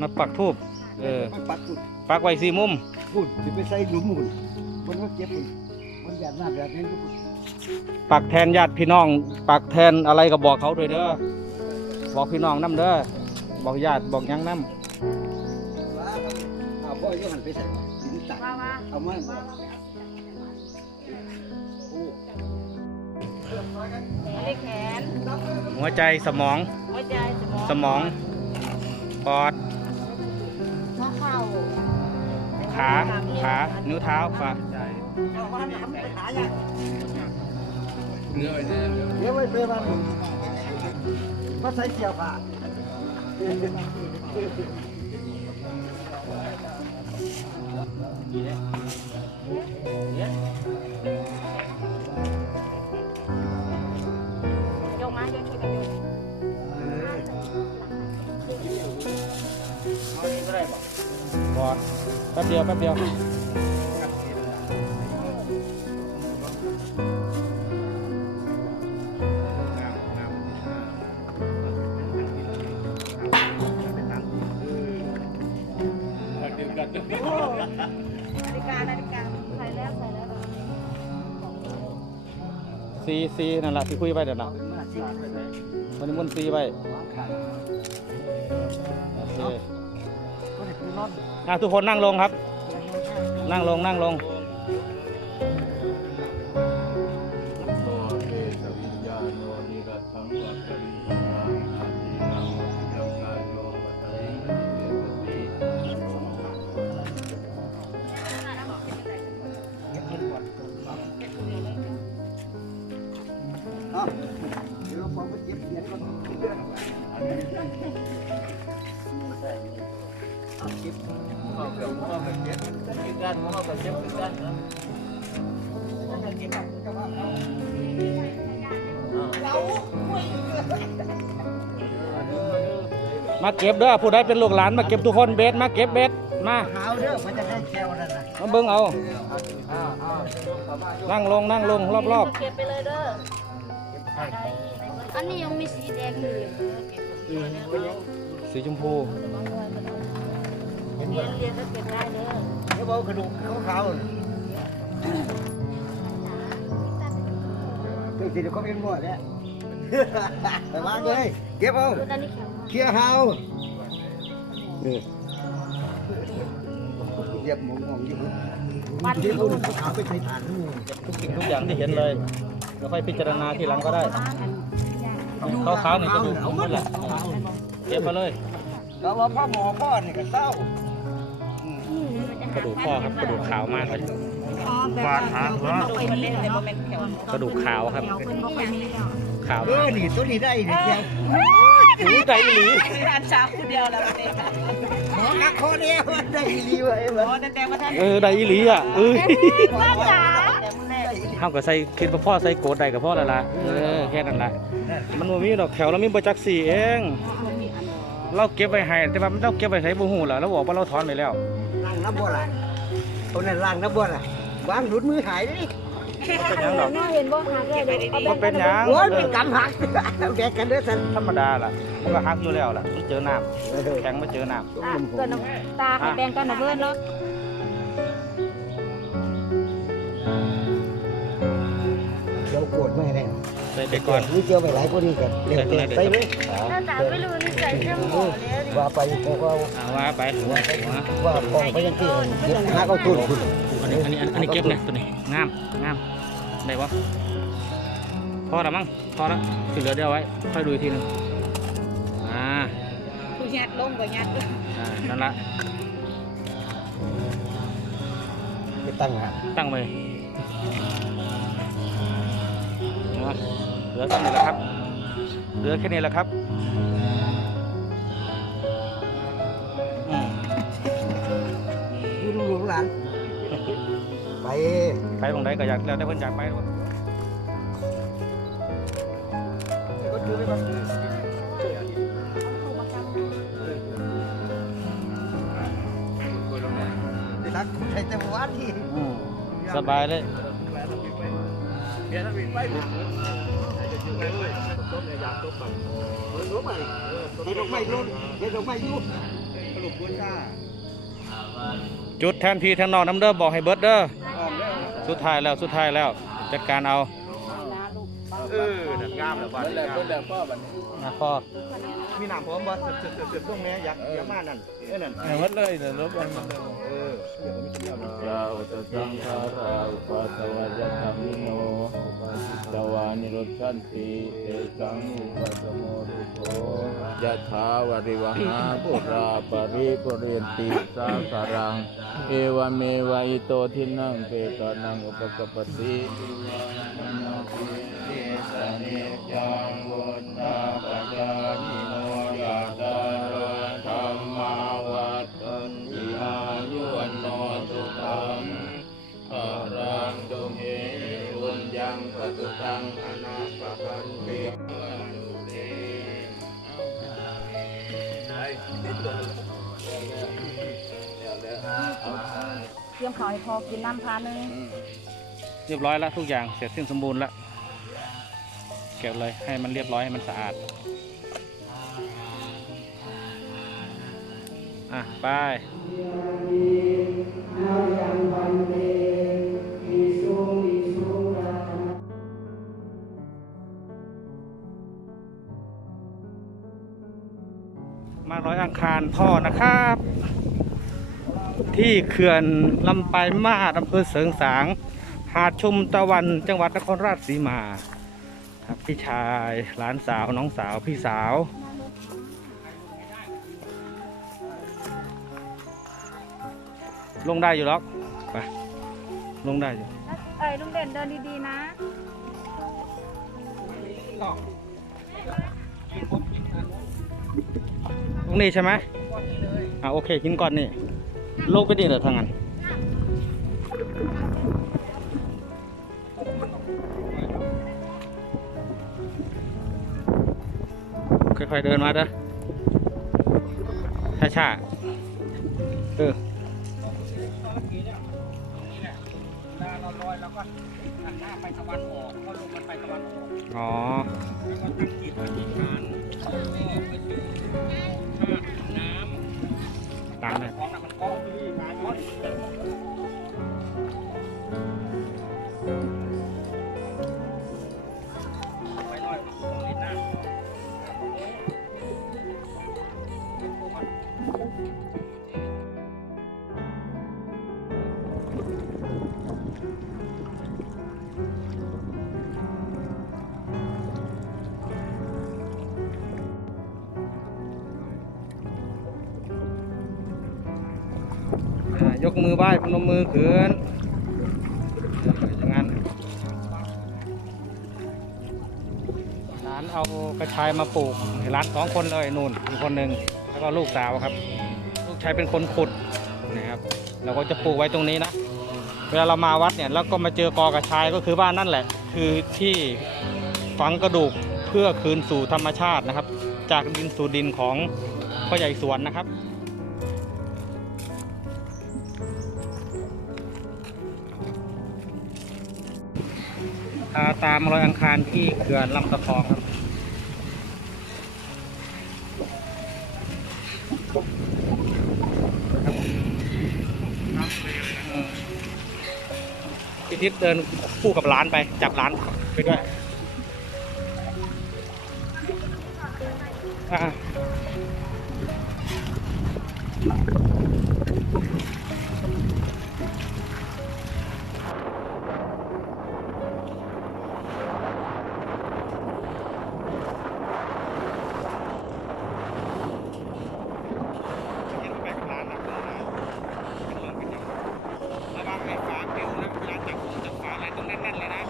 มาปักทูบเออมันปัดสุดปักไว้สี่มุม พุ่นสิไปใส่หลุมหุ่นมันก็เก็บพุ่นมันหยาดหน้าแบบนี้พุ่นปักแทนญาติพี่น้อง ปักแทนอะไรก็บอกเขาด้วยเด้อบอกพี่น้องน้ำเด้อบอกญาติบอกหยังน้ว้าเอาพ่อโยหันไปใส่ดินตักมามาเอามาบ่โอ้เลขแขนำหัวใจสมองหัวใจสมองสมองปอดหัวเข่าขาขานิ้วเท้าฝ่าเอามาทำไปหาอย่างเดี๋ยวไว้เพื่อมันมาใส่เกี่ยวผ้าโยกมาโยกช่วยกันโยกปอ ดแป๊บเดียวแป๊บเดียวนาฬิกานาฬิกาใส่แล้วใส่แล้วซีซีนั่นแหละที่คุยไปเดี๋ยวนะมาสิมันมันซีไปวางขาดโอเคก็ได้คื อะทุกคนนั่งลงครับ นั่งลงนั่งลงโต กายโยวัตริเวสติเอาเดี๋ยวเราพอไปเก็บเหรียญก่อนเอาเก็บพ่อกับพ่อกับเจ็บกินกันพ่อกับเจ็บกินกันนะมาเก็บเด้อผู้ใดเป็นลูกหลานมาเก็บทุกคนเบสมาเก็บเบสมาขาวเด้อมันจะได้แก้วนั่นน่ะมาเบิ่งเอาอ้าวอ้าวนั่งลงนั่งลงรอบเก็บไปเลยเด้ออันนี้ยังมีสีแดงอยู่เลยๆสีชมพู เรียนเรียนก็เก็บได้เด้อเดี๋ยวเอากระดูกขาวๆน่ะเดี๋ยวสิเดี๋ยวเขาเป็นหมดแล้วไปวางเลยเก็บเอาเคลียร์เฮาเรียบหมองมองอยู่วันที่คุณเอาไปใช้ฐานทุกสิ่งทุกอย่างที่เห็นเลยแล้วค่อยพิจารณาทีหลังก็ได้ขาวๆนี่กระดูกผมนั่นแหละเก็บมาเลยเราว่าพ่อหมอพ่อนี่ก็เศร้า กระดูกพ่อครับกระดูกขาวมากเลยบาดหาหัวเป็นเล่นแต่โมเมนต์แถวกระดูกขาวครับเพิ่นบ่ค่อยมีแล้วขาวเอมาอกนี่ตัวนี้ได้นี่เดียวหูใจอีหลีอันเช้าคนเดียวแล้ววันนี้หมอนักข้อเดียวได้ดีเว้ยเหมือนโอ้แต่ว่าท่านเออได้อีหลีอะเอ้ยว่าจ๋าแต่มื้อแรกห้ามกับใส่คิดว่าพ่อใส่โกดได้กับพ่อแล้วล่ะเออแค่นั้นละมันบ่มีดอกแถวเรามีประจักษ์สีเองเราเก็บไว้ให้แต่ว่ามันต้องเก็บไว้ใช้บ่ฮู้ล่ะเราบอกว่าเราถอนไปแล้วล่าง น้ำบ่ล่ะตัวนั้นล่างน้ำบ่ล่ะวางหลุดมือหายดิบ่เป็นหยังดอกน้าเห็นบ่หาแก่เลยเอาบ่เป็นหยังโอ้ยเป็นกำหักแกกันเด้อสันธรรมดาล่ะมันก็ฮักอยู่แล้วล่ะมันเจอน้ำแข็งมาเจอน้ำตาเกินน้ำตาให้แบ่งกันนะเพื่อนเนาะเดี๋ยวโกรธไม่ได้ใส่ไปก่อนนี่เจียวไปหลายคนนี่กันเร็วเกินไปเลยน้าตาไม่รู้นิสั ยเรื่องหมอแล้วว่าไปพวกเราเอาว่าไปหัวหัวว่าปองไปยังที่เดี๋ยวหาเขาทุนคุณอันนี้อันนี้อันนี้เก็บนะตัวนี้งามงามได้บ่พอแล้วมั้งพอแล้วที่เหลือเดี๋ยวไว้ค่อยดูอีกทีหนึงอ่าผู้ยัดลงก็ยัดอ่านั่นละไปตั้งหาตั้งไว้เอาเหลือแค่นี้แหละครับ เหลือแค่นี้แหละครับาน ไปไปตรงไหนก็อยากแล้วแต่เพิ่นอยากไปทุกคนก็ถือไปก่อนไปรักใครแต่วันที่อืมสบายเลยเดี๋ยวเราไปไปเดี๋ยวดอกไม้รุ่นเดี๋ยวดอกไม้ยุ่รูปบูชา จุดแทนพี่แทนน้องน้ำเด้อบอกให้เบิร์ดเด้ออ้อมแล้วสุดท้ายแล้วสุดท้ายแล้วจัดการเอาเออนั่นงามแล้วบ้านเพิ่นนี้แล้วงามเพิ่นแล้วพ่อ มีหนะพ่อมีน้ำพร้อมบ่เสร็จเสร็จเสร็จพวกแม่อยากเดี๋ยวมานั่นเอ้ยนั่นให้หมดเลยเดี๋ยวรบกวนเลยเออเดี๋ยวมีกินแล้วนะ ยาอุตสังขาราอุปัสสวะยัตถามิโนสวานิโรชันติเตสังอุปัสสโมรุโภยะถาวริวหาปุราปริปุเรนติสาคารัง เอวเมวะอิโตทินังเปตานังอุปกปปติ เอสเนจังวุ เตรียมข้าให้พอกินน้ำพาหนึงเรียบร้อยแล้วทุกอย่างเสร็จสิ้นสมบูรณ์แล้วเก็บเลยให้มันเรียบร้อยให้มันสะอาดอะไปมาร้อยอังคารพ่อนะครับ ที่เขื่อนลำปลายมาศอำเภอเสริงสาง หาดชมตะวันจังหวัดนครราชสีมา ครับพี่ชายหลานสาวน้องสาวพี่สาวลงได้อยู่หรอกไปลงได้อยู่เอ้ยลุงเด่นเดินดีๆนะตรงนี้ใช่ไหมอ่าโอเคกินก่อนนี่ ลงไปดีเหรอทางนั้นค่อยๆเดินมาเด้อช้าๆเออเราลอยแล้วก็หันหน้าไปตะวันออกก็ลงมันไปตะวันออกอ๋อแล้วก็ตั้งจิตอธิษฐานแล้วก็ไปถึงท่าน้ำตามเลย ยกมือไหว้พนมมือขึ้นอย่างนั้นร้านเอากระชายมาปลูกร้านสองคนเลยนู่นอีกคนหนึ่งแล้วก็ลูกสาวครับ ลูกชายเป็นคนขุดนะครับเราก็จะปลูกไว้ตรงนี้นะเวลาเรามาวัดเนี่ยแล้วก็มาเจอกอกระชายก็คือว่านั่นแหละ คือที่ฝังกระดูกเพื่อคืนสู่ธรรมชาตินะครับ จากดินสู่ดินของพ่อใหญ่สวนนะครับาตามรอยอังคารที่เขื่อนลำตะคองครับพี่ทิพย์เดินคู่กับร้านไปจับร้านไปด้วยอะไปกับร้านนะระวังไอ้ฝาปิวนะเวลาจับจับฝาอะไรต้องแน่นๆเลยนะ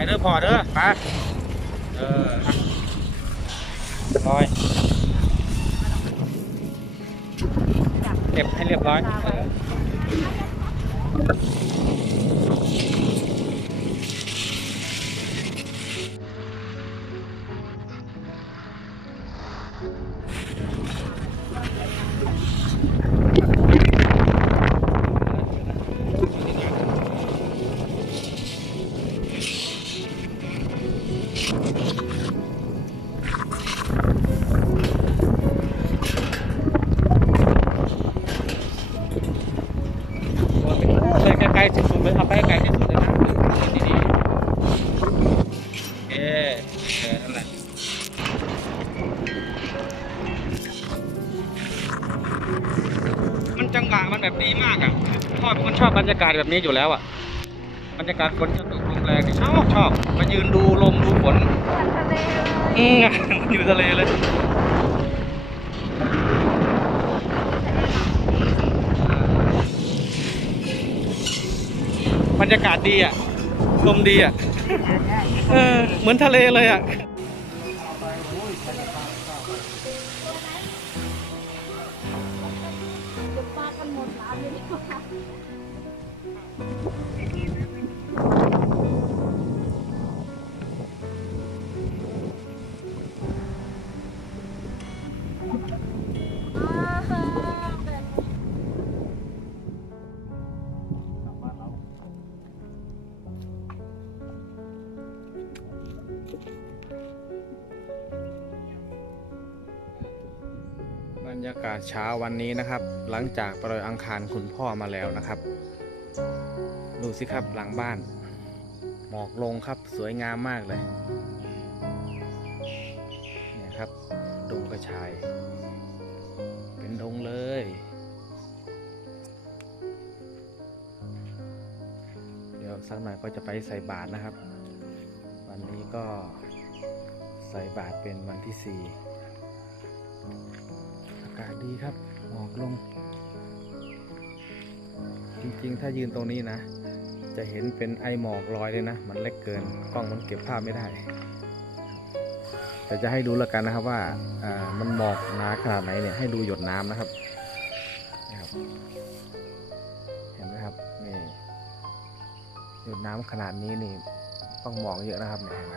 นี่เรา พ่อเด้อไปเออร้อยเก็บให้เรียบร้อยเอ สุดๆเลยเอาไปไกลที่สุดเลยนะดีๆเอ๊ะเออนั่นแหละมันจังหวะมันแบบดีมากอะพ่อเป็นคนชอบบรรยากาศแบบนี้อยู่แล้วอะบรรยากาศฝนจะตกลมแรงนี่ชอบชอบมายืนดูลมดูฝนทะเลเลยอืมอยู่ทะเลเลย บรรยากาศดีอะลมดีอะเออเหมือนทะเลเลยอะ เช้าวันนี้นะครับ หลังจากปล่อยอังคารคุณพ่อมาแล้วนะครับ ดูสิครับหลังบ้าน หมอกลงครับสวยงามมากเลยเนี่ยครับดงกระชาย เป็นดงเลยเดี๋ยวสักหน่อยก็จะไปใส่บาตรนะครับ วันนี้ก็ใส่บาตรเป็นวันที่สี่ากาศดีครับ หมอกลง จริงๆ ถ้ายืนตรงนี้นะ จะเห็นเป็นไอหมอกลอยเลยนะ มันเล็กเกิน กล้องมันเก็บภาพไม่ได้ แต่จะให้ดูแล้วกันนะครับว่าอ่ามันหมอกหนาขนาดไหนเนี่ยให้ดูหยดน้ำนะครับนี่ครับ เห็นไหมครับนี่หยดน้ำขนาดนี้นี่ต้องหมอกเยอะนะครับเนี่ยเห็นไหม